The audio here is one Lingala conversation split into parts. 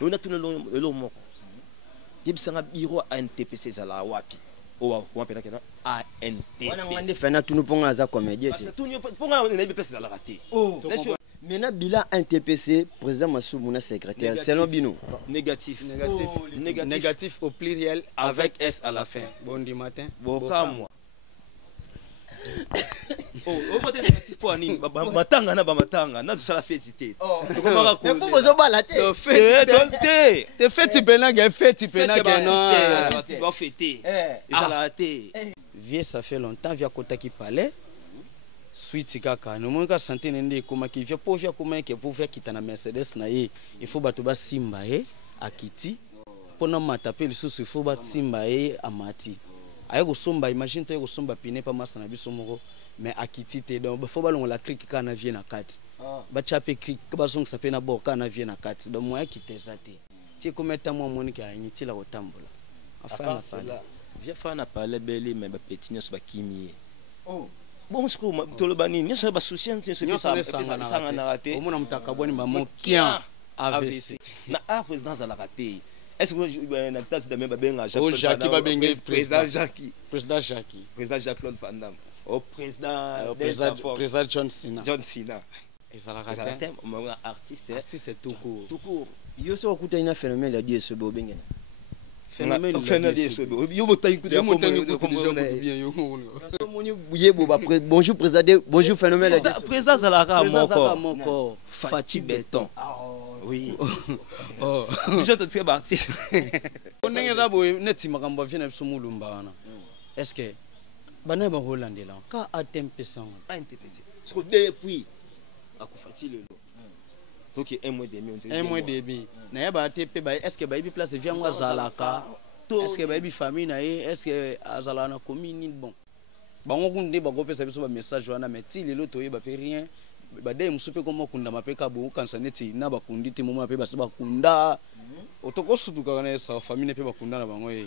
on a tout le long yebisanga biro ANTPC zala wapi o wa pena kena ANTPC wana ngande fena tunu ponga za comédie parce que tunu ponga on a place zala raté oh maintenant bilan ANTPC président Massou Mouna secrétaire selon Bino négatif négatif au pluriel avec S à la fin. Bon du matin bon moi oh côté négatif pour ani matanga na ba matanga na ça la félicité comment ko zo bala te te fête pena ga fête pena ga non tu vas fêter et ça la raté vieux ça fait longtemps via kota qui parlait suite kaka no monka santé nende koma ki via pour via koma ke pour via kitana Mercedes na ye il faut bato ba simba e akiti pona matape lisusu il faut ba simba e amati ayo somba imagine to somba pine pa masa na biso moko mais akiti te donc faut balongo la crique kana vie na kati ba chape crique ba song sa pena bo kana vie na kati donc moi kiteza te ti kometa mo moniki a initi la kotambola afana pala via fana pala beli mais ba petit nyoso ba kimie oh bon ce que tolobani nyoso ba souci nyoso sanga na raté omona mutaka boni ba mokian AVC na a président za la raté. Est-ce que na place de même benga Jacques ba benga président Jacques président Jacques-Claude Van Damme au président John Cena et ça la raté artiste c'est tout court yo so okuta ina phénomène la die so benga phénomène die so yo motayi ku de bonjour président bonjour phénomène la die président Zalara moko Fati Béton oui oh je te tiens parti on est là boy neti makambo vient so mulumba wana est-ce que bana ba Hollandais là ka ANTPC parce que depuis akufati lelo donc un mois demi na ya ba ATP ba est-ce que ba ibi place vient moi zalaka est-ce que ba ibi famille na est-ce que azala na commune bon bango kunde ba ko pesa biso ba message wana mais ti lelo to yeba pe rien bade musupe komo kunda mapeka bo kansa neti na bakundi te momo pe basa bakunda otoko suduka na sa famille pe bakunda na bango ye.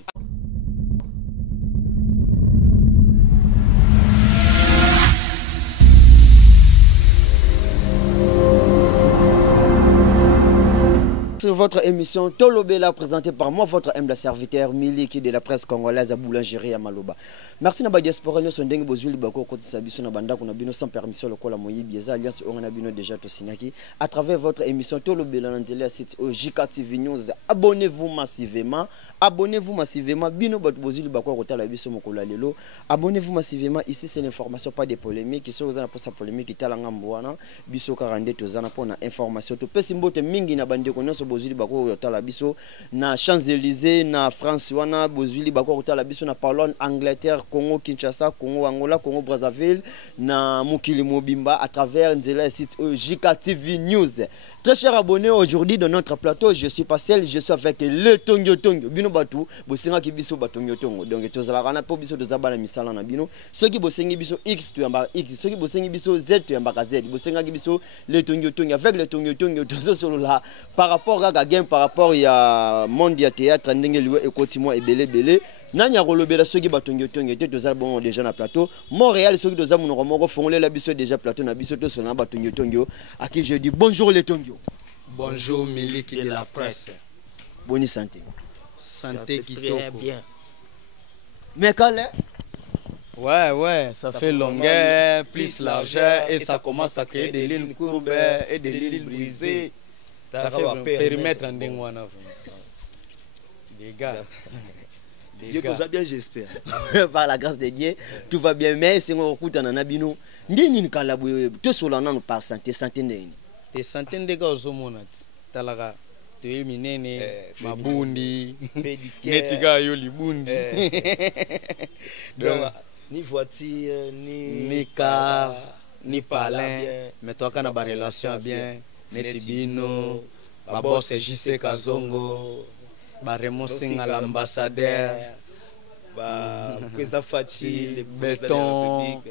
Sur votre émission Tolobela présentée par moi, votre humble serviteur Miliki de la presse congolaise à Boulangerie à Maloba. Merci na ba diaspora nous sondeng bozuli bako ko tsabiso na banda kuna bino sans permission lokola moyi bieza alliance on a bino déjà to sinaki à travers votre émission Tolobela na site au JKTV News. Abonnez-vous massivement bino bato bozuli bako ko tala biso mokola lelo. Abonnez-vous massivement ici c'est l'information pas des polémiques qui sont za pour sa polémique talanga mbwana biso 42 tozana pour na information to pesi mbote mingi na bande ko bozuli bako yotala biso na Champs-Élysées na France wana bozuli bako yotala biso na Pologne Angleterre Congo Kinshasa Congo Angola Congo Brazzaville na Mukili Mobimba à travers le site JKTV News. Très chers abonnés, aujourd'hui dans notre plateau je suis pas seul, je suis avec le Tongyo bino batu bosenga ki biso batongyo tongo donc tozala kana po biso tozaba na misala na bino soki bosengi biso X to yamba X soki bosengi biso Z to yamba Z bosenga ki biso le Tongyo avec le Tongyo tozo solo là par rapport à game par rapport ya monde ya théâtre ndenge liwe ekotimo ebele nani akolobela soki batongyo te tozala bon déjà na plateau Montréal soki toza munoko moko fongole la biso déjà plateau na biso to solo na batongyo à qui je dis bonjour les Tongyo. Bonjour Miliki de la presse. Bonne santé. Santé qui très bien. Mais calé. Ouais, ça fait longueur, plus largeur et ça commence à créer des lignes courbes et des lignes brisées. Ça fait un périmètre en dingwana. Des gars. Dieu vous a bien, j'espère. Par la grâce de Dieu, tout va bien. Mais c'est on écoute en abino. Ndini kalabu tout solana nous par santé ndeni. Des centaines de gars aux monat. Talaga. Tu es minene, mabundi, netiga yo libundi. Donc ni voiture, ni car, ni palin. Mais toi quand on a ba relation bien, netibino, ba boss JC Kazongo, ba Raymond Singh l'ambassadeur, ba président Fati, le béton.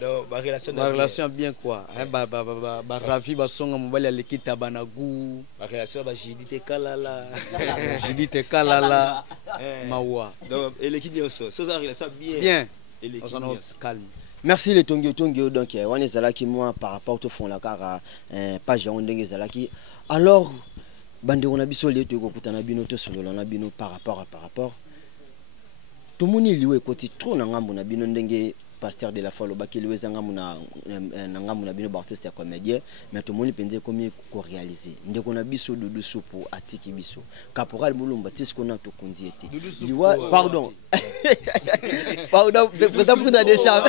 Donc ba relation bien quoi. Ba ravi ba songa mobali ya lekita banagu. Ba relation ba Jidite Kalala. Jidite Kalala. Mawa. Donc et l'équipe aussi. Ça relation bien. Bien. Et l'équipe calme. Merci les Tongyo donc on est là qui moi par rapport au fond la car page on ndenge zalaki. Alors bande on a biso le to ko kutana bino to solo na bino par rapport to moni liwe koti trop na ngambo na bino ndenge pasteur de la foi lobaki liwe zanga muna na ngambo na bino artiste ya comédien mais to moni penze komi ko réaliser ndeko na biso Doudou Soupu atiki biso caporal Mulumba tisko na to konzi ete liwa pardon pardon président Poudre des Chats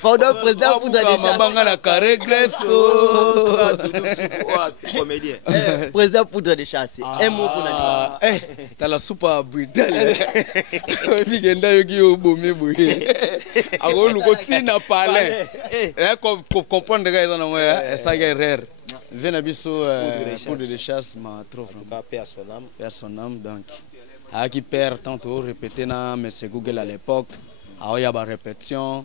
pardon président Poudre des Chats banga na carré gresto comédien président Poudre des Chats un mot pour na t'as la soupe à brûler bigenda yoki obomi boye luko tina palais comprendre que ça na ça guerre vena biso pour de chasse ma trop personnam donc a qui perd tantôt répéter na mais c'est Google à l'époque a ya ba répétition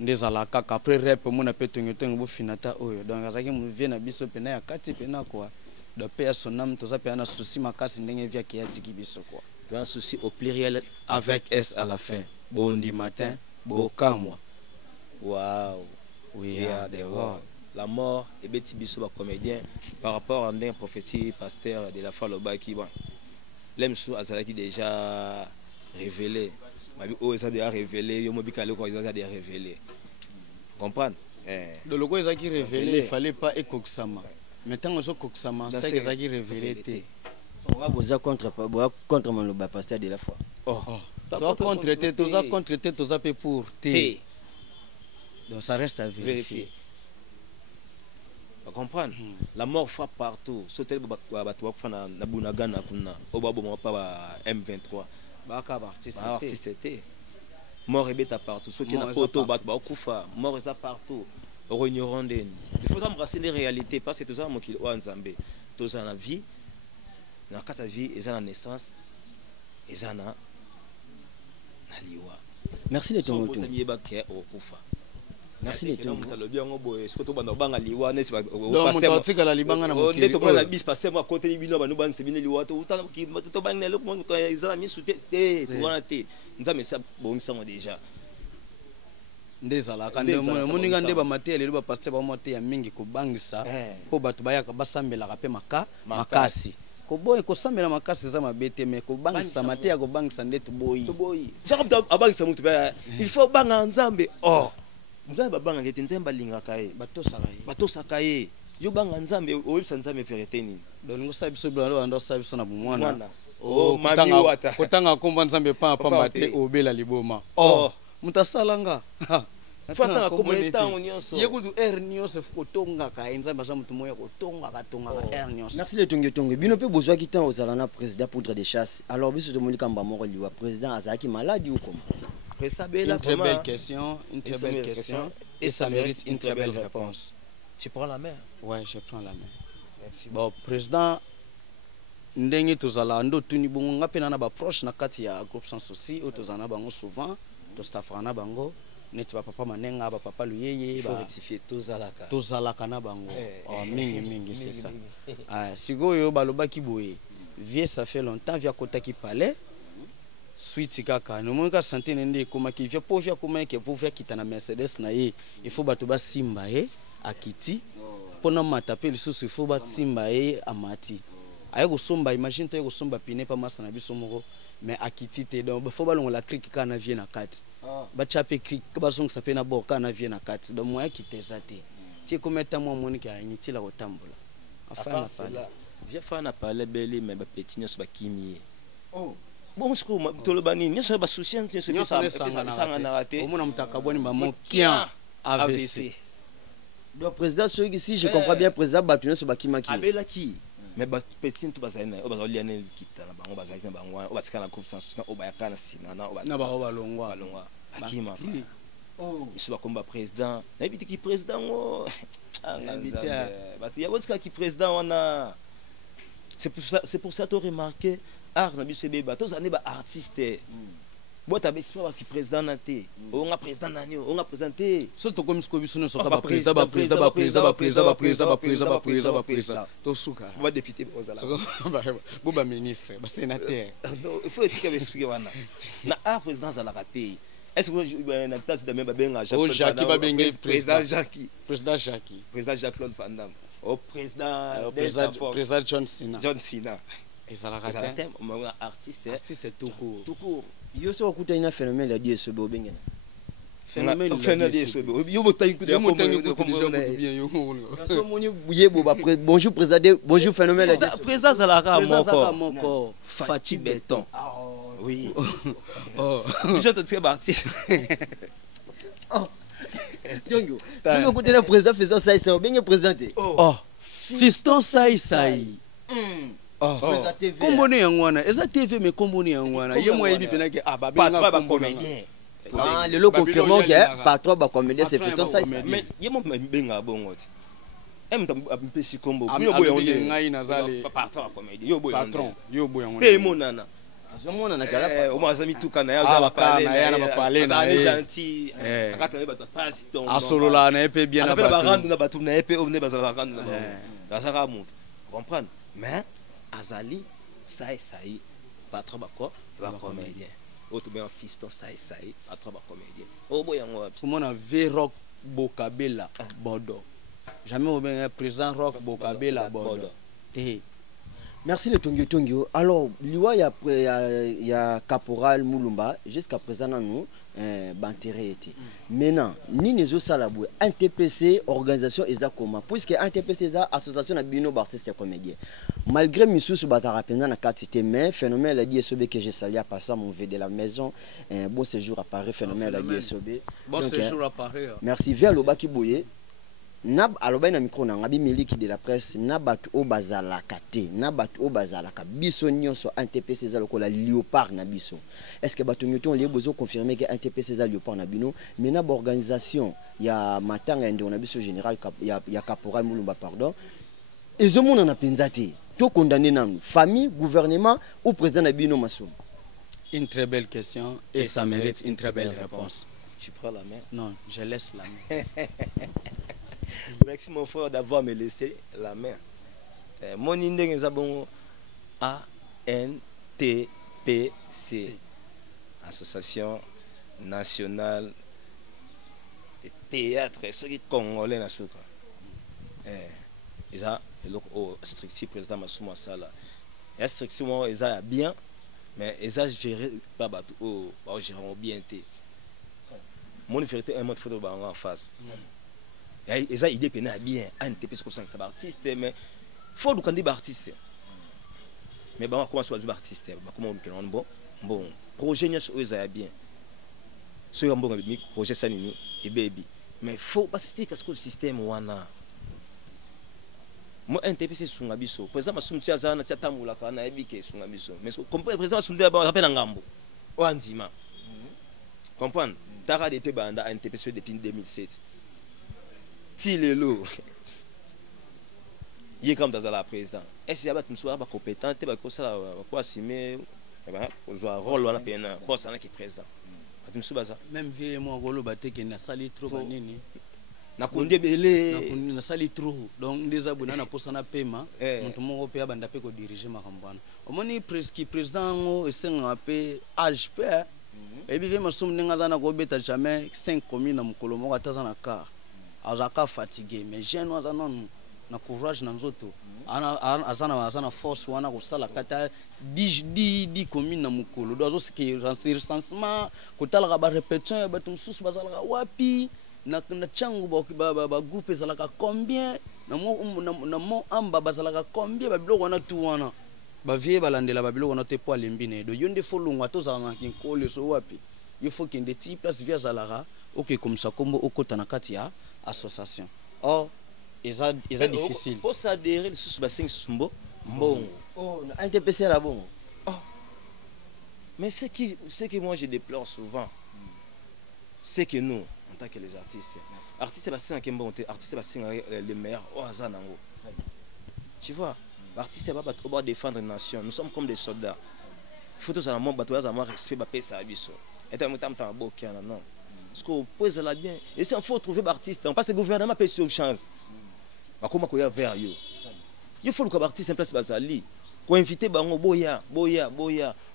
des alaka après rap mon appel tungutungu bu finata oyo donc azaki mu vena biso pena ya kati pena quoi de personnam to ça pena souci makasi ndenge via ki atiki biso quoi un souci au pluriel avec S à la fin bondi matin Bokamwa. Waouh. We are the world. La mort et Betty Bisso comédien par rapport à une prophétie pasteur de la foi Lobaki bon. L'aime sous Azalaki déjà révélé. Ma vie oh ça déjà révélé, yo mobika le quoi ils ont déjà révélé. Comprendre? De logo Ezaki révélé, il fallait pas ekoksama. Maintenant on koksama, ça Ezaki révélé té. On va vous contre mon pasteur de la foi. Oh. Toi contre T, toi contre T, toi pour T. Donc ça reste à vérifier. Vous comprenez? La mort frappe partout. Sauter na Bunagana kuna. Obabo pas M23. Baka artiste était. Mort et bêta partout. Ceux qui na poto bat ba kufa. Mort est partout. Il faut embrasser les réalités parce que tout ça mo ki wa Nzambe. Tout ça na vie. Na kata vie et ça na naissance. Et ça na merci de ton retour. Merci de ton makasi ko boy ko sambela makasi za mabete me ko bangisa mate ya ko bangisa ndetu boy jakob abangisa mutu ba il faut banga Nzambe oh Nzambe banga ngete Nzambe linga kae batosa kae yo banga Nzambe oyebisa Nzambe vérité ni donc ngosa biso blo ndo sa biso na bumwana oh mami wata kotanga komba Nzambe pa mate obela liboma oh mutasalanga fata ko montango nyonso yekudu nyonso kotonga ka Nzambe za mutu moya kotonga katonga nyonso merci le tonge bino pe bozwa ki temps ozala na président Poudre des Chats alors biso de monika mbamoko liwa président azaki malade ou comment président Bella une très belle question et ça mérite une très belle réponse. Tu prends la main? Ouais, je prends la main. Merci. Bon président ndenge tozala ndo tuni bongo ngapena na ba proche na kati ya groupe sans souci o tozana bango souvent to staffana bango neti ba papa manenga ba papa luyeye ba rectifier tozalaka na bango oh mingi c'est ça sigoyo balobaki boye vie ça fait longtemps via kotaki palais suite kaka no monka santé nende komaki via po via komaki po via kitana Mercedes na ye il faut bato ba simba akiti pona matape lisusu il faut ba simba amati ayo kosomba imagine to kosomba pine pa masa na biso moko mais akiti te donc faut balongo la crique kana vie na kati ba chape crique ba songsa pe na boka na vie na kati donc moya kiteza te ti kometa mo moniki a initi la kotambola afana pala via fana pala beli mais ba petit nyoso ba kimie oh bon siko tolobani nyoso ba souci nyoso sanga na raté omona mutaka boni ba mokia AVC donc président si je comprends bien président batu nyoso ba kimaki abelaki mais ba petit tout bazana o bazali ane kita na bango bazali na bango o batika na groupe sans na o bayaka na sina na o na ba balongwa akima oh iso ba komba président na biti ki président o batu ya botika ki président wana c'est pour ça to remarquer art na biso beba to zane ba artiste bota besi ba ki président na te o nga président nani o nga présenter surtout comme ce que biso no soka ba président to suka ba député ozala ba ministre ba sénateur il faut étiquer expliquer wana na art président za la raté est-ce que na place de même ba benga Jacques ba benga président Jacques Claude Van Damme au président président John Cena. John Cena. Et ça l'a C'est raté. un artiste. Artiste c'est tout court. Tout court. Yo so okuta ina phénomène la die sobe obengena. Phénomène de ce yo botangi ku de So moni yebo ba bonjour président, bonjour phénomène la die. Président Zalara Président moko. Fati Béton. Oui. Oh. Je te dis artiste. Diongo. Si le côté le président faisant ça, c'est bien présenté. Oh. Fiston Sai Sai. Oh. Komboni yangwana. Eza TV mais komboni yangwana. Ye mo yebi penake Pas trop ba comédien. Ah, le lot confirmant que pas trop ba comédien c'est Fiston Sai. Mais ye mo benga bongo ti. Em tam mpesi kombo. Yo boyo ngai nazali. Patron ba comédien. Yo boyo. Patron. Yo boyo. Pe monana. Azomona na kala. Au moins ami tout kana ya za ba parler. Ça est gentil. Akatele ba passe ton. Asolola na epé bien na ba randu na batu na epé omne ba za randu na ba. Ça sera monte. Comprendre? Mais Azali Sai Sai pas trop ba quoi? Ba comédien. Autre bien fiston Sai Sai pas trop ba comédien. Oh boy yango wapi. Comment on a V-Rock Bokabela Bordeaux. Jamais au bien président Rock Bokabela Bordeaux. Merci le Tongio. Alors, il y a Caporal Moulumba, jusqu'à présent, nous, banteré été. Maintenant, ni les autres salaboués, NTPC, organisation, et comment, puisque NTPC, c'est association de bino d'artistes et comédiens. Malgré Missou sur Bazar Rapenda, na carte mais phénomène la DSOB que j'ai sali à passer mon V de la maison, un bon séjour à Paris, phénomène la DSOB. Bon séjour à Paris. Merci, vers le bas qui bouillait. Nab aloba na micro na ngabi miliki de la presse nabat o bazala kate nabat o bazala ka biso nyonso NTPC za lokola léopard na biso. Est-ce que bato nyoto on besoin confirmer que NTPC za léopard na bino mais na organisation ya matanga ndo na biso général ya caporal Moulumba pardon ezomona na penzate to condamner nanu famille gouvernement ou président na bino Massoum. Une très belle question et ça mérite une très belle réponse. Tu prends la main? Non, je laisse la main. Merci mon frère d'avoir me laissé la main. Mon indé est bon ANTPC, Association nationale de théâtre et ceux qui congolais na souka. Ils a le structure président Massouma Sala. La structure ils a bien mais ils a géré pas bateau au gérant bien té. Mon vérité un mot de photo en face. Et ça idée pénale bien NTP c'est ça artiste mais faut du candidat artiste mais bah comment soit artiste comment bon projet n'y a bien ce un bon projet ça ni et baby mais faut pas citer qu'est-ce que le système wana moi NTP c'est sunga biso par exemple sumtia za na tamula kana ebike sunga biso mais comme par exemple sumdia ba rappel ngambo wanzima comprendre tara de pe banda NTP depuis 2007 Tilelo. Il est comme dans la président. Est-ce qu'il y a des gens compétents, des gens qui sont assimés, ils ont un rôle dans le pour ça qui est président. Même vieux moi rôle baté qui n'a sali trop banini. Na kondé belé. Na sali trop. Donc des abonnés na posa na paiement. Monto mo pe banda pe ko diriger makambana. Omoni président c'est un peu âge père. Et puis vieux masum ninga za na ko beta jamais 5 communes na mukolo mo kataza na car. Azaka fatigué mais jeune non na courage na nzoto azana force wana ko sala kata 10 communes na mukolo dozo ski recensement ko tala ba répétition ya batum susu bazala wapi na changu ba groupe ezala ka combien na mo amba bazala ka combien ba biloko na tout wana ba vie balandela ba biloko na te po alembine do yonde folungwa to za na kinkole so wapi il faut qu'il y ait des petits places via Zalara ok comme ça comme au côté na katia association. Or, ils ont difficile. Pour s'adhérer, le sous-bassin Sumbo, bon. Oh, NTPC là bon. Mais ce que moi je déplore souvent, c'est que nous, en tant que les artistes, artistes bassin qui bon, artistes bassin les meilleurs au hasard nango. Tu vois, l'artiste va défendre une nation. Nous sommes comme des soldats. Il faut tous avoir mon respect, paix, ça abisso. Et t'as un beau qui non. Parce qu'on pose la bien. Et si on faut trouver des artistes, on passe le gouvernement paye sur chance. Comment qu'on y a vers eux. Il faut que l'artiste en place basali. Qu'on invite bango boya.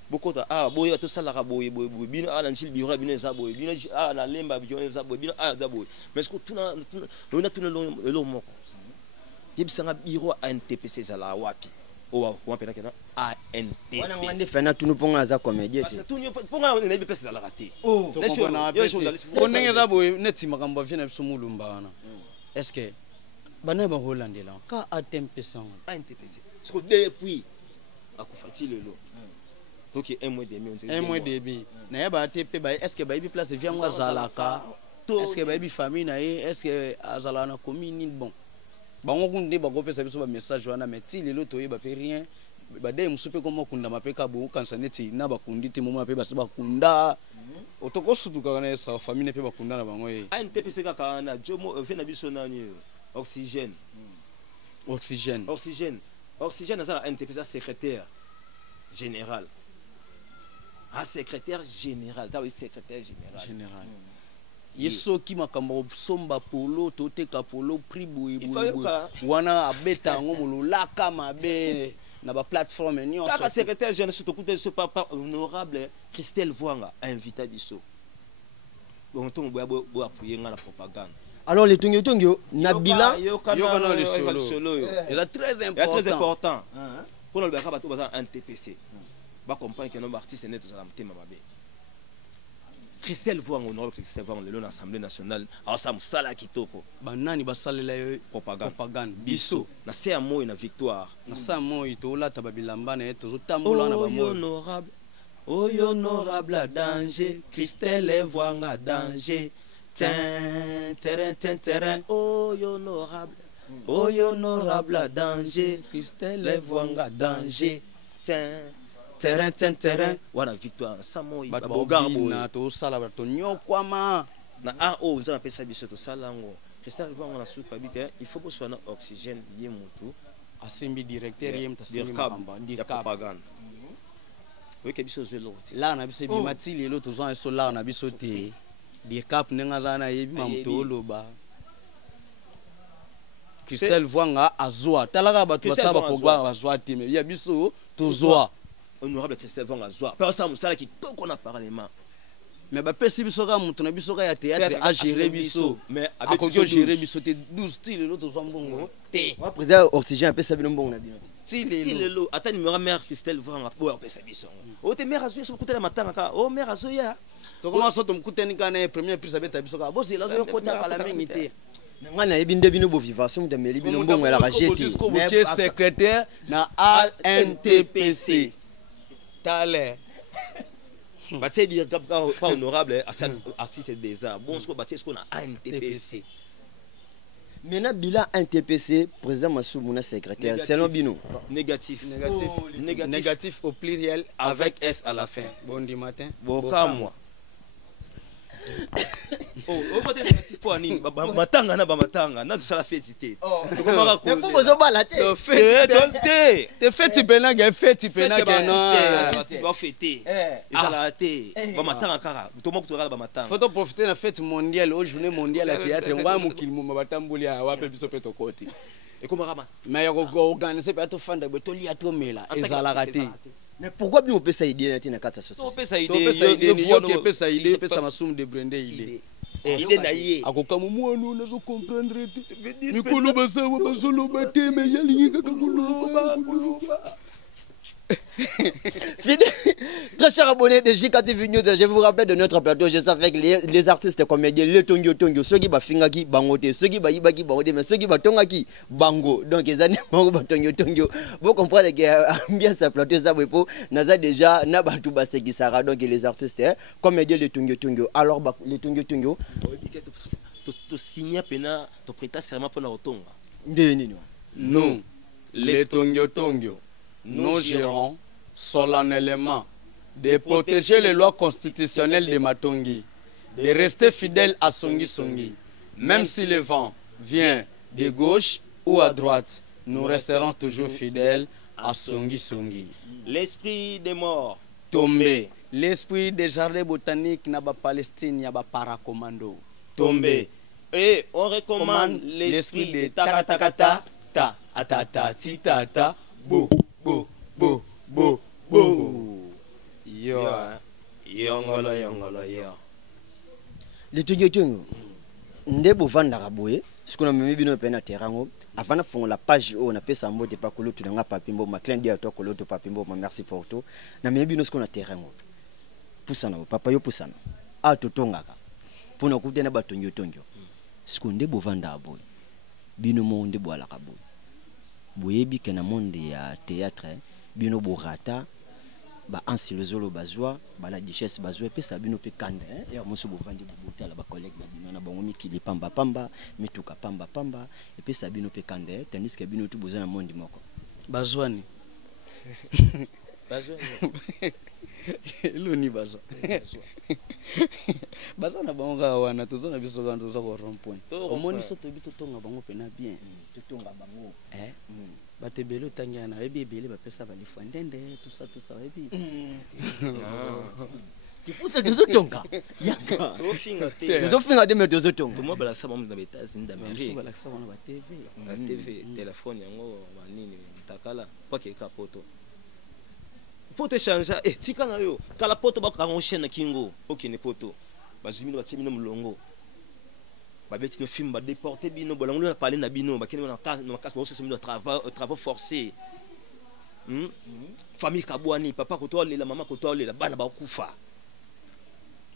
Beaucoup boya tout ça la boya bien à l'anchil biro bien ça boya bien à la lemba bien ça boya bien à ça boya. Mais ce que tout on a tout le long moko. yebisanga biro ANTPC zala wapi o wa pena kena ANTPC wana ngande fena tunu ponga za comédie parce que tunu ponga on est pesa zala raté oh to comprendre on ndenge rabo neti makambo vient biso mulumba wana est-ce que bana ba holandela ka ANTPC parce que depuis akufati lelo donc un mois demi na ya ba ATP ba est-ce que ba ibi place vient ngwa zalaka est-ce que ba ibi famille na est-ce que azala na commune bon bango kunde bakopesa biso ba message wana mais ti lelo toyeba pe rien ba dai musupe komo kunda mapeka bo kansa neti na bakundi te momo pe basa bakunda otoko sutuka na sa famille pe bakunda na bango ANTPC kaka na jomo vena biso nani oxygène ça ANTPC secrétaire général secrétaire général yeso ki makambo somba polo toteka polo pribu wana abeta ngo mululaka mabe na ba plateforme nyonso kaka secrétaire général surtout kuté ce papa honorable Christelle Vwanga a invité biso bon ton bo appuyer nga la propagande. Alors les tongyo na bilan yokana le solo il est très important pour le baka bato baza ANTPC ba comprendre que nos artistes net za mtema mabe. Christelle Vwanga honorable Christelle Vwanga le l'Assemblée nationale asa musala kitoko banani basalela yo propagande biso na se moyo na victoire na sa moyo to lata babilamba na to zotambola na ba moyo honorable à danger Christelle Vwanga danger terrain honorable à danger Christelle Vwanga danger terrain wana victoire sa moyi babogarbo na to sala to nyokwama na on za pesa biso to salango Christelle Vwanga na soupe habite il faut que soit na oxygène ye moto asimbi directeur yem tasimbi makamba di propagande oui que biso zelo là na biso bimati lelo to zo so là na biso te di cap nenga zana yebi mamto loba Christelle Vwanga azwa talaka bato basaba pogba azwa te mais ya biso to zwa honorable Christelle Vwanga azwa parce que musala ki toko na parlement mais ba pesi biso ka mutu na biso ka ya théâtre a gérer biso mais akokyo gérer biso te 12 style lo to zwa mbongo te wa président oxygène pesa bino mbongo na bino style lo ata numéro mère Christelle Vwanga po pesa biso o te mère azoya so kutela matanga ka o mère azoya to comment so to mkuteni kana premier prix abeta biso ka bosi la zo kota kala mingi te ngana yebi nde bino bo vivation de meli bino mbongo la rajeti mais secrétaire na ANTPC tale batie dire pas honorable artiste des arts bon ce que batie ce qu'on a ANTPC maintenant bilan ANTPC président Massoumou na secrétaire selon bino négatif au pluriel avec S à la fin bon du matin bon moi oh peut être pour ani matanga na ba matanga na ça la fête to komaka ko mais ko zo bala te te fête penanga fête penanga non va fêter et ça la té ba matanga kara to moko to ba matanga faut profiter na fête mondiale au journée mondiale à théâtre ngwa mukili mo batambuli ya wape biso peto koti et comment rama mais ya ko organiser pe to fanda be to lia to mela ezala raté. Mais pourquoi bien on peut ça idée na kata société on peut ça idée yo qui peut ça idée peut ça masum de brender idée idée na yé akokamu mwana na zo comprendre te mikolo basawa basolo bateme yalinga kakuluba Très chers abonnés de JKTV News, je vous rappelle de notre plateau. Je sais avec les artistes comédiens, les tongyo, ceux qui ba fingaki bangote, ceux qui ba ibaki bangote, mais ceux qui ba tongaki bango. Donc les années bango tongyo. Vous comprenez que bien ce plateau ça pour naza déjà na batu ba seki sara donc les artistes comédiens les tongyo. Alors les tongyo. To signer pena to prêter serment pour na otonga. Non, les tongyo. Nous gérons solennellement de protéger les lois constitutionnelles de Matongi, de rester fidèles à Songi, même si le vent vient de gauche ou à droite, nous resterons toujours fidèles à Songi. L'esprit des morts tombé, l'esprit des jardins botaniques n'a pas Palestine, n'y a pas paracommando tombé, et on recommande l'esprit de takatakata ta atata titata bo. Yo yongolo yo les tongyo nde bovanda boye sikuna memi bino pe na terrain avant de faire la page on a pesa mbote pa koloto nga papimbo ma client dia to koloto papimbo ma merci pour tout na mebi no skona terrain ngo pusana papa yo pusana a totongaka pona kutena batonyo tonyo sikonde bovanda boy bino monde boala kabo boyebi ke na monde ya théâtre bino borata ba ansilozolo bazwa ba la duchesse bazwa pesa bino pe kanda ya moso bovandi botala ba collègue na bino na bango mikili pamba pamba mituka pamba pamba et pesa bino pe kanda tandis que bino tout bozana monde moko bazwani loni bazwa baza na bango ka wana tozana biso ka toza ko rond point omoni so to bito tonga bango pena bien to tonga bango batebele otangia na bebi ebele bapesa balifwa ndende tout ça bebi tipusa tozotonga yaka tozofinga de meto tozotonga to mo bala sa bamu na États-Unis d'Amérique bala sa wana ba TV na TV téléphone yango manini takala kwa ke ka poto changer tika na yo kala poto ba kango chaîne kingo okene poto bazumi ba tsemino mulongo babeti no film ba déporter bino bolango na parler na bino ba kene na casse ba osemi travaux forcés famille kabwani papa ko to lela mama ko to lela bana ba kufa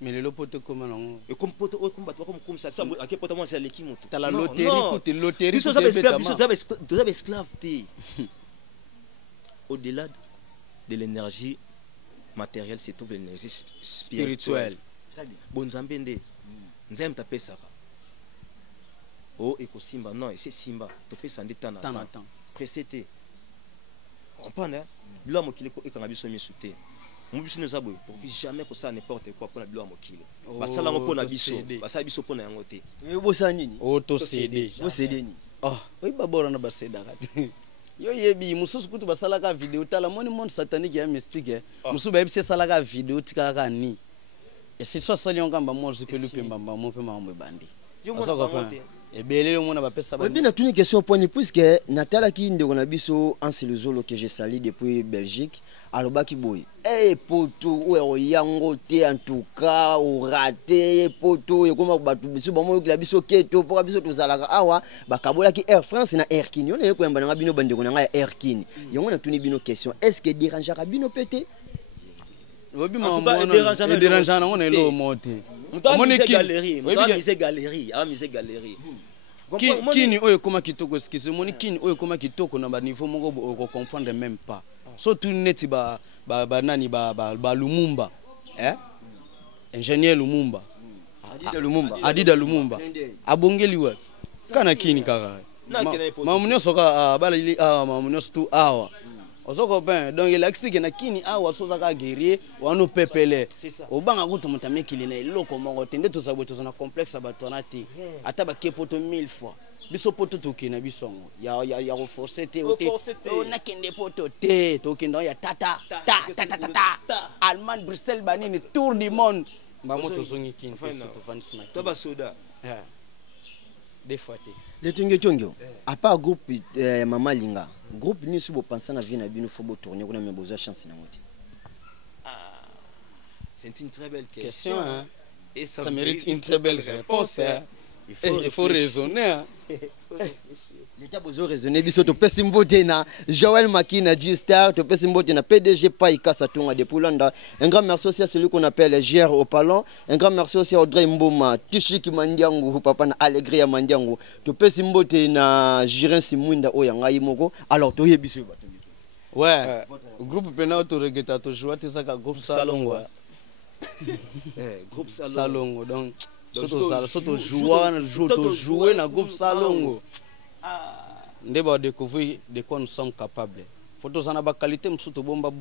mais le poto comment non et comme poto o comme bato comme ça à quel poto moi c'est l'équipe ta la loterie coûte loterie vous avez esclave au-delà de l'énergie matérielle, c'est tout l'énergie spirituelle. Très bien. Bon Zambende, Nzem tapé ça. Oh, et Simba, non, c'est Simba. Tu fais ça en temps. Précédé. Comprends, hein? L'homme qui est quand on a sauté. Mon but nous a pour jamais que ça n'importe quoi pour l'homme qui est. Parce que là, on peut n'abisso. Parce que l'abisso peut n'angoter. Et vous savez, auto CD. Vous savez, oh, oui, babora na baseda. Yo yebi mususu kutu basalaka vidéo tala moni monde satanique ya mystique musu ba yebisi salaka vidéo tikaka ni et c'est soit sali ngamba moi je peux le pemba mo pe mambo bandi yo mo ebele yo mona ba pesa ba bien tuni question point puisque natala ki ndeko na biso ansilozolo que j'ai sali depuis Belgique alobaki boy poto o yango te en tout cas o raté poto e koma batu biso ba mo la biso keto pour biso tozalaka awa bakabola ki Air France na Air Kin yo ne ko yamba na bino bandeko na Air Kin yango na tuni bino question est-ce que dérangeara bino pété obi mo dérangeant na on est lo monté galerie kini oyo koma kitoko skise moni kini oyo koma kitoko na ba niveau moko ko comprendre même pas surtout neti ba Lumumba ingénieur Lumumba Adida Lumumba abongeli wa kana kini kaka mamunyo soka balili mamunyo stu awa osoko ben donc il exige na kini awa soza ka guerrier wano pepele obanga kuto mutamekili na eloko moko tende to na complexe batonati ata ba kepoto 1000 fois biso poto tokina bisongo ya reforcer te na kende poto te tokina ya tata Allemagne Bruxelles banini tour du monde ba moto songi kini to fanisuna to ba soda des fois te le tongo à part groupe Mama Linga groupe ni subo penser na vie na bino faut tourner kuna me besoin chance na moti c'est une très belle question hein? Et ça mérite une très belle réponse hein? Il faut raisonner l'état besoin raisonner biso to pesimbote na Joël Makina G-Star to pesimbote na PDG Paika Satunga de Poulanda. Un grand merci aussi à celui qu'on appelle GR au Palon. Un grand merci aussi à Audrey Mboma Tishiki Mandiangu papa na Alegria Mandiangu to pesimbote na Jiren Simwinda oyanga imoko alors to yebiso bato ouais groupe pena to regeta to jouer saka groupe Salongo groupe Salongo donc soto jouer na groupe Salongo ndeba découvrir de quoi nous sommes capables photo sana ba qualité msuto bomba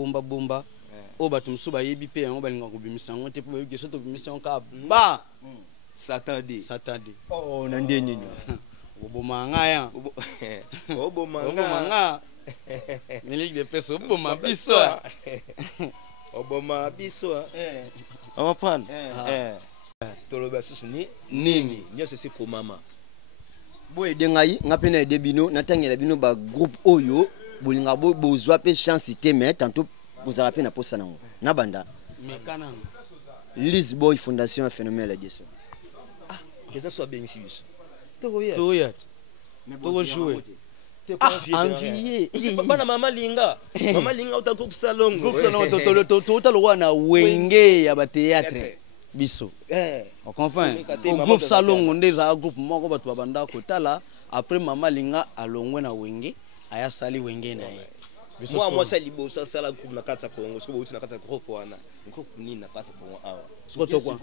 o batu msuba yebi pe yango balinga ko bimisa ngo te po yebi soto bimisa ka ba Saturday oh na ndenyi oboma ngaya oboma Milik de peso oboma biso on va prendre toloba susu nini nyoso c'est pour maman boy dengai ngapena debino natangela bino ba groupe oyo bolinga bozwa pe chance te mais tantôt bozala pe na posa nango na banda mekana Liz Boy Fondation phénomène la deso que ça soit bien ici toyat mais to jouer envié bana mama linga uta groupe salongo groupe salongo total wana wenge ya ba théâtre biso on comprend au groupe salongo ndeza groupe moko bato babanda kotala après mama linga alongwe na wenge aya sali wenge na ye moi ça liboso ça la groupe na katsa Congo siko bouti na katsa groupe wana groupe nini na katsa Congo awa siko to kwa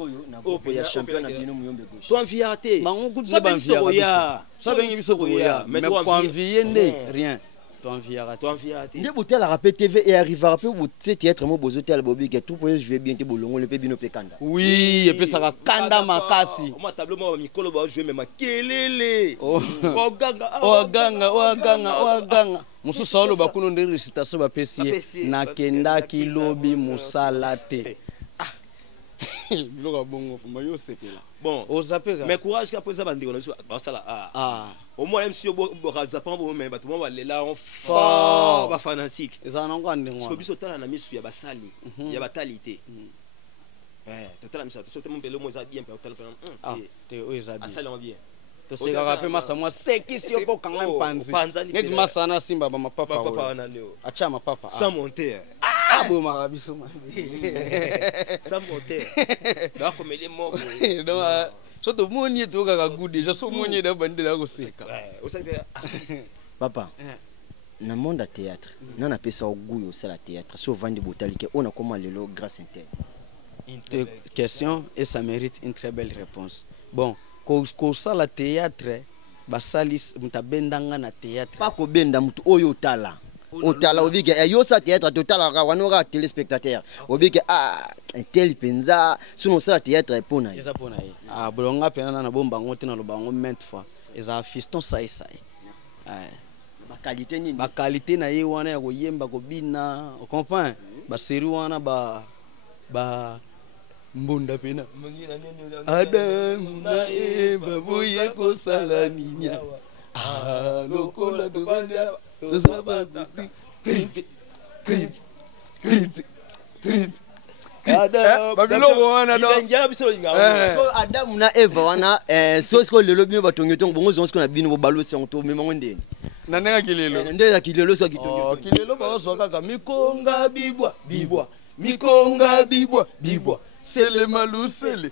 opo ya champion na bino muyombe gauche to enviate bango groupe ne banvia ça bengi biso ko ya mais pour envier ndé rien to enviate nde botela rapé TV et arriva rapé boté théâtre mo bozotel bobi que tout pour jouer bien te bolongo le pe bino pe kanda oui et puis ça ka kanda makasi moi tableau moi mikolo ba jouer même kelele oganga musu solo bakuno nde recitation ba pesie na kenda kilobi musala te biloko bongo fuma yo sepela bon ozapeka mais courage qu'après ça bandi on ba sala au moins même si bo razapant bo mais bato moi lela on fort ba fanatique ça non kwa ndengwa so biso tala na misu ya basali ya batalité totala misu to sote mon pelo mo za bien pe totala te o za bien asali bien to se ka rapé masa moi c'est qui si po kanga mpanzi net masana simba ba mapapa wana leo acha mapapa sans monter bo marabiso sans monter donc comme les mots donc so to moni to ka good déjà so moni da bandela ko seka papa na monde théâtre na pesa oguyo c'est la théâtre so vandi botalike on a comment lelo grâce interne question et ça mérite une très belle réponse bon ko sala théâtre basalis mutabendanga na théâtre pas ko benda mutu oyo tala otala obike yo sa théâtre total ka wanora téléspectateur obike un tel penza suno sala théâtre pona eza pona ye bolonga pena na bomba ngote na lobango maintes fois eza fiston sai ba qualité na ye wana ya koyemba ko bina on comprend ba série wana ba mbonda pena Adam na Eva boye ko sala ninya lokola to banda to sabata print Adam na Eva wana so siko lelo bino batongi tongo bongo zongo siko na bino bobalo si onto memango ndeni nanenga kilelo ndeza kilelo so kitongi kilelo ba so kaka mikonga bibwa mikonga bibwa sele malusele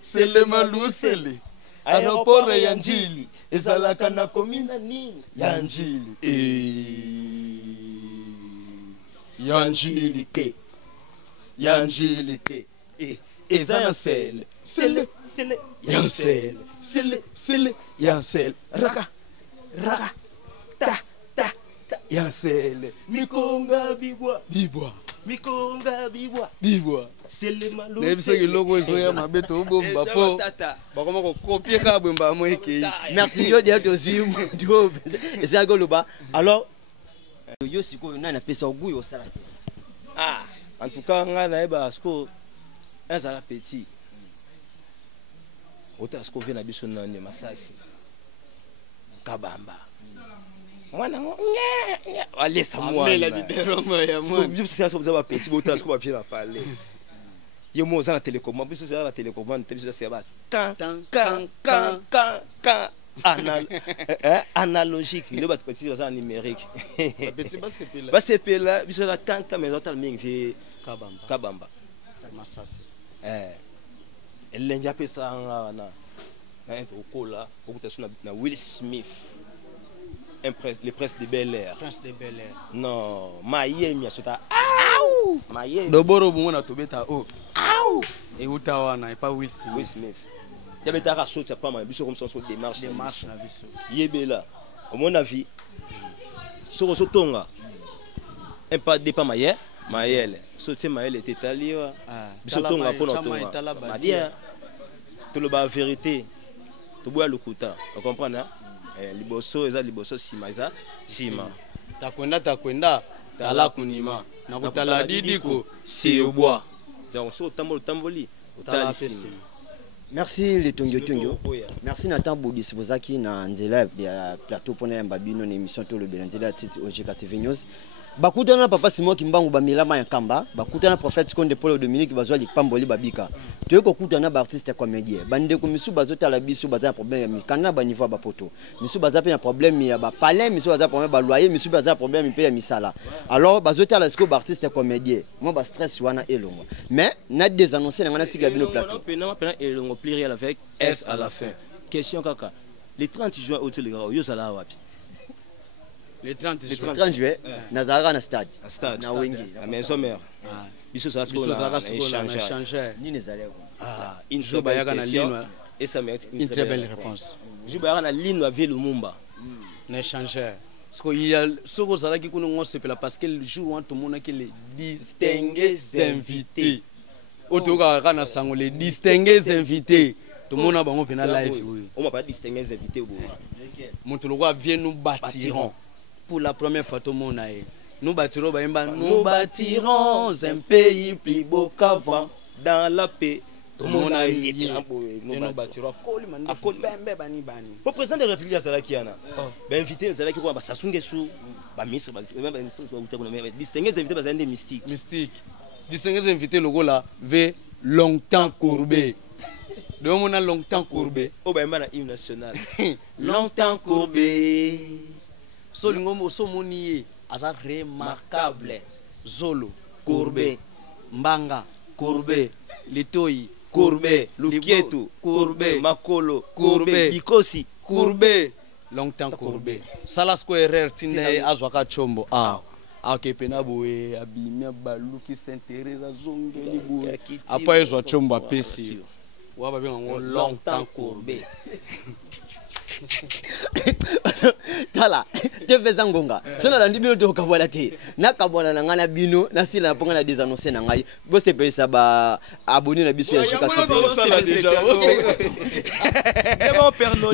sele malusele aeroport ya njili ezalaka na komina nini ya njili ya njili te eza ya sele ya sele raka ta ya sele mikonga bibwa mikonga bibwa sele malu nebiso kiloko eso ya mabeto bomba po bakoma ko copier ka bomba mo ekei merci yo dia to suivre dio eza goloba alors yo siko na pesa oguyo sala en tout cas nga na eba sko ezala petit ota sko vena biso na ne masasi kabamba mwana ngo alesa mwana la biberoma ya mwana biso sasa ko za petit bota sko ba fina parler yo mo za na télécommande biso za na télécommande biso za ba kan analogique le bat petit za numérique petit ba sepela biso za kan mais total mingi kabamba masasi elenga pesa na kola okuta suna na Will Smith les princes de Bel-Air non Miami asota Miami doboro bumona tobeta et utawana et pas Will Smith tabeta ka sota pas ma biso comme ça so démarche na biso yebela au mon avis so tonga un pas de pas Mayele sotie Mayele était taliwa biso tonga pona tonga madia to le ba vérité to boya lokuta on comprend liboso eza liboso sima eza sima takwenda tala kunima na kutala didiko si obwa donc so tamboli otala sima. Merci les tongyo merci Nathan Boudis bozaki na nzela ya plateau pona ya mbabino na émission to le belanzela titi OGK TV News bakutana papa Simon Kimbangu bamilama ya kamba bakutana prophète Konde Paul Dominique bazwa lipamboli babika toye kokutana ba artiste comédien bande ko misu bazota la bisu baza problème ya mikana ba niveau ba poto misu baza pe na problème ya ba palais misu baza problème ba loyer misu baza problème pe ya misala alors bazota la ba artiste comédien moi ba stress wana elongo mais na des annoncer na ngana tika bino plateau pena elongo pluriel avec S à la fin question kaka les 30 juin au les gars yo sala wapi le 30 juillet nazara na stade na wengi na maison mère biso ça changer nini zaleko une très belle question et ça mérite une très belle réponse je bayaka na ligne avec Lumumba na changer parce que il y a ce que ça là qui connaît on se fait parce que le jour où tout le monde a que les distingués invités autoka kana sango les distingués invités tout le monde a bango pena live oui on m'a pas distingués invités mon tout le roi vient nous bâtirons pour la première fois tout le monde nous bâtirons nous bâtirons un pays plus beau qu'avant dans la paix tout le monde a nous bâtirons bani pour président de la République azala kiana ben invité azala ki ko ba sasunge su ba ministre ba distingués invités ba zande mystique distingués invités logo là ve longtemps courbé de on a longtemps courbé au ba na hymne national longtemps courbé Solingo somoni aza remarquable Zolo courbé Mbanga courbé Litoi courbé Lukietu courbé Makolo courbé Bikosi courbé longtemps courbé Salasko erreur tinde azwaka chombo akepena boye abimia baluki s'intéresse zongeli boye après ezwa chombo apesi waba benga longtemps courbé tala te feza ngonga sona landi bino to kabwala te na kabwala na ngana bino na sila ponga na des annoncer na ngai bo se pesa ba abonné na biso ya chika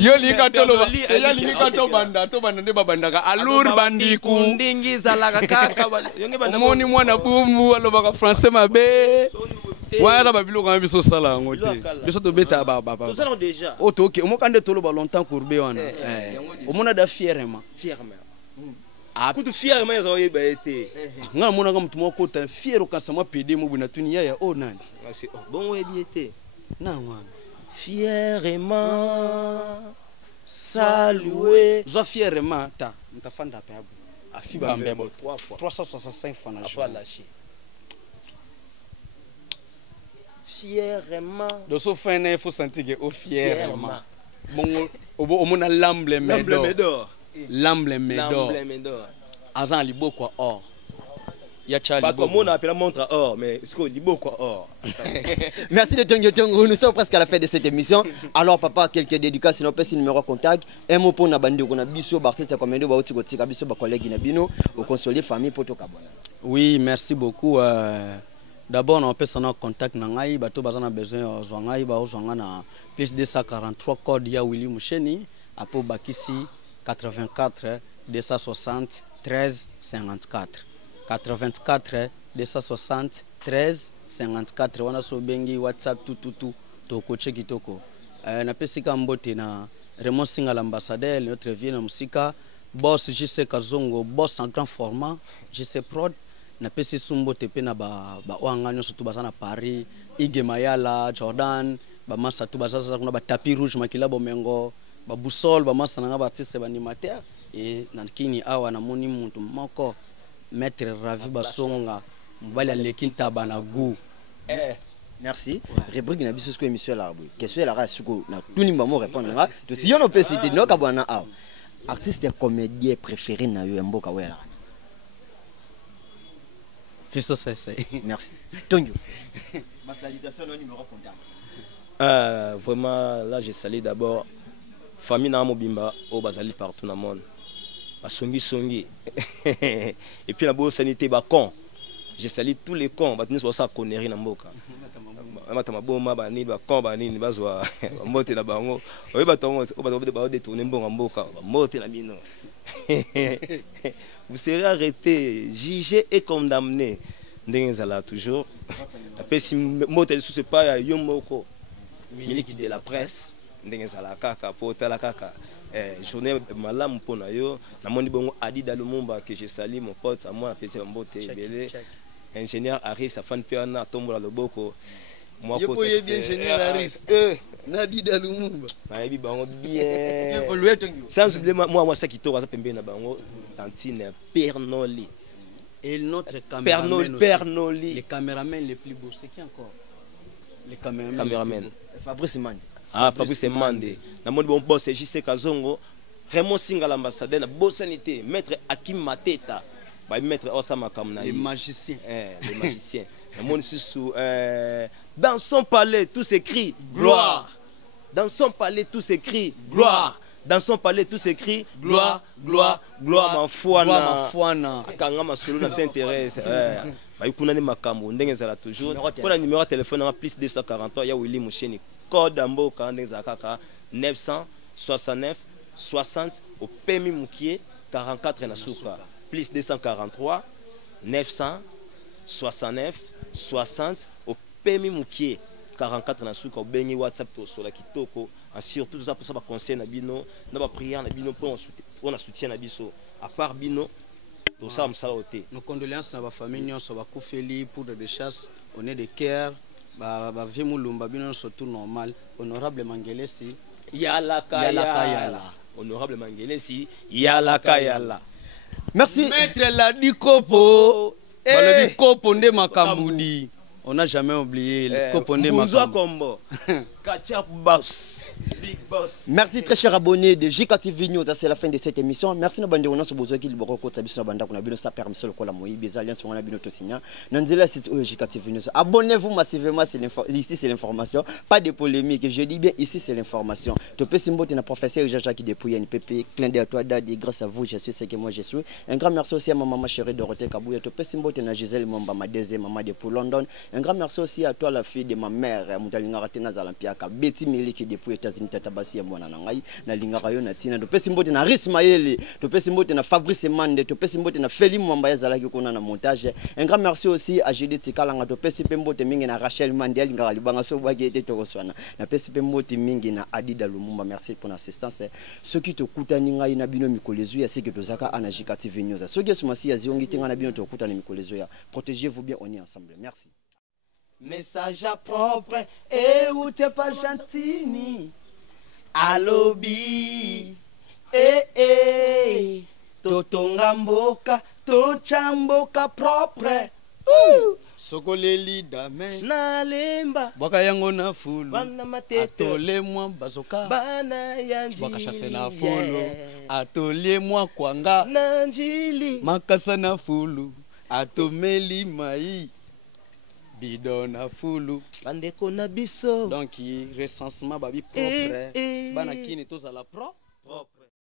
yo linga tolo ya linga to banda nde babandaka alur bandi kundingi zalaka kaka yonge banda moni mwana bumbu alobaka français mabe wana babilo quand biso sala ngo te biso to beta ba tout ça déjà ok o mokande tolo ba longtemps courbé wana o mona da fièrement kutu fièrement yazo yeba été nga mona nga mtu moko ta fiero kasama pd mo buna tuni ya o nani bon webi été na wana fièrement saluer zo fièrement ta mtafanda pa abu afiba mbebo 3 fois 365 fois na jour fièrement de ce fin il faut sentir que au fièrement bon au mona l'emblème d'or azan libo quoi or ya chali pas comme on appelle montre or mais ce que libo quoi or merci de Tongo nous sommes presque à la fin de cette émission alors papa quelques dédicaces sinon peut numéro contact un mot pour na bandi ko na biso ba artiste comme ndo ba uti ko tika biso ba collègue na bino au consoler famille poto kabona oui merci beaucoup d'abord on peut s'en contact na ngai bato bazana besoin zo ngai ba zo na plus 243 code ya Willy Musheni apo bakisi 84 260 13 54 84 260 13 54 wana so bengi WhatsApp tout to ko cheki toko na pesika mbote na Raymond Singa l'ambassadeur notre vieux na musika boss JC Kazongo boss en grand format JC Prod na pesi sumbo tepe na ba wanganya surtout bazana Paris Ige Mayala Jordan ba masa tu bazaza kuna ba tapis rouge makila bomengo ba busol ba masa na ba artiste ba animateur et nankini awa na moni muntu moko maître Ravi Basonga mbali alekinta bana gu merci rubrique na biso ko émission la boy question la rasuko na tuni mbamo répondre nga to si yono pesi te no kabwana awa artiste comédien préféré na yo mboka wela. Fisto Sese. Merci. Tongo. Ma salutation au numéro contact. Vraiment, là, je salue d'abord famille na Mobimba au Bazali partout dans le monde. Songi. Et puis la bonne sanité, je salue tous les cons. Je ne sais pas connerie dans Mboka. Matama boma ba ni ba kon ba ni bazwa mote na bango oye batongo ba détourner mbongo mboka mote na bino. Vous serez arrêté, jugé et condamné. Ndengezala toujours. Après si mote sous ce pas yomoko miliki de la presse ndenge ezala kaka po tala kaka journée malamu mpona yo namoni bongo Adida Lumumba que je salue mon pote à moi apesi mbote ebele ingénieur Aris afan pe wana tombola loboko moi ko bien ingénieur Aris Adida Lumumba nayebi bango bien sans oublier moi ça qui to ça pembe na bango Tantine Pernoli et notre caméraman Pernoli les caméramans les plus beaux c'est qui encore les caméraman Fabrice Mande. Ah, Fabrice Mande. Na moni bon boss JC Kazongo, Raymond Singa l'ambassadeur na bossanité, maître Hakim Mateta, ba maître Osama Kamna. Les magiciens. Les magiciens. Na moni sous dans son palais tout s'écrit gloire. Dans son palais tout s'écrit gloire. Dans son palais tout s'écrit gloire, gloire, gloire ma foi na. Kanga masolo na s'intéresse. Ba yukuna ni makambo ndenge zala toujours. Pour la numéro de téléphone na plus 243 ya Willy Musheni. Code Amboka ndenge kaka 969 60 au Pemi Mukie 44 na suka plus 243 969 60 au Pemi Mukie 44 na suka au bengi WhatsApp to sur la kitoko surtout tout ça pour ça ba conseil na bino na ba prière na bino pour on soutien na biso à part bino tout ça msala ote. Nos condoléances na ba famille nyonso ba kufeli pour de chasse on est de cœur ba vie mulumba bino surtout normal honorable Mangelesi yala honorable Mangelesi yala merci maître la dikopo le dikopo nde makambudi on n'a jamais oublié le dikopo nde makambo Katia boss big boss. Merci très cher abonné de JKTV News, c'est la fin de cette émission. Merci na bande on so bozo ki liboko ko tsabiso na banda kuna bino sa permission le kola moyi des alliances on a bino to signa. Nanzela c'est JKTV News. Abonnez-vous massivement, ici c'est l'information, pas de polémique. Je dis bien ici c'est l'information. To pe simbote na professeur Jaja qui depuis NPP, clin d'œil à toi Dadi, grâce à vous je suis ce que moi je suis. Un grand merci aussi à ma maman chérie Dorothée Kabouya. To pe simbote na Gisèle Momba ma deuxième maman depuis London. Un grand merci aussi à toi la fille de ma mère Mutalinga Ratena Zalampiaka Betty Miliki depuis États-Unis Tatabasi mwana na ngai na lingaka yo na tina to pesi mbote na Ris Mayele to pesi mbote na Fabrice Mande to pesi mbote na Feli Mwamba yazalaki kona na montage. Un grand merci aussi à Judith Tikalanga to pesi mbote mingi na Rachel Mande lingaka libanga so bagi ete to koswana na pesi mbote mingi na Adida Lumumba. Merci pour l'assistance. Ceux qui te kutani ngai na bino mikolezo ya sike to zaka ana JKTV News. Ceux qui somasi ya ziongi tinga na bino to kutani mikolezo ya. Protégez-vous bien, on est ensemble. Merci. Message à propre et où t'es pas gentini alobi totonga mboka tochamboka propre sokoleli dame nalemba boka yango na fulu bana matete atole mwa bazoka bana yanjili boka chasse na fulu atole mwa kwanga nanjili makasa na fulu atomeli mai bidona fulu bandeko na biso donc recensement babi propre bana kini tozala propre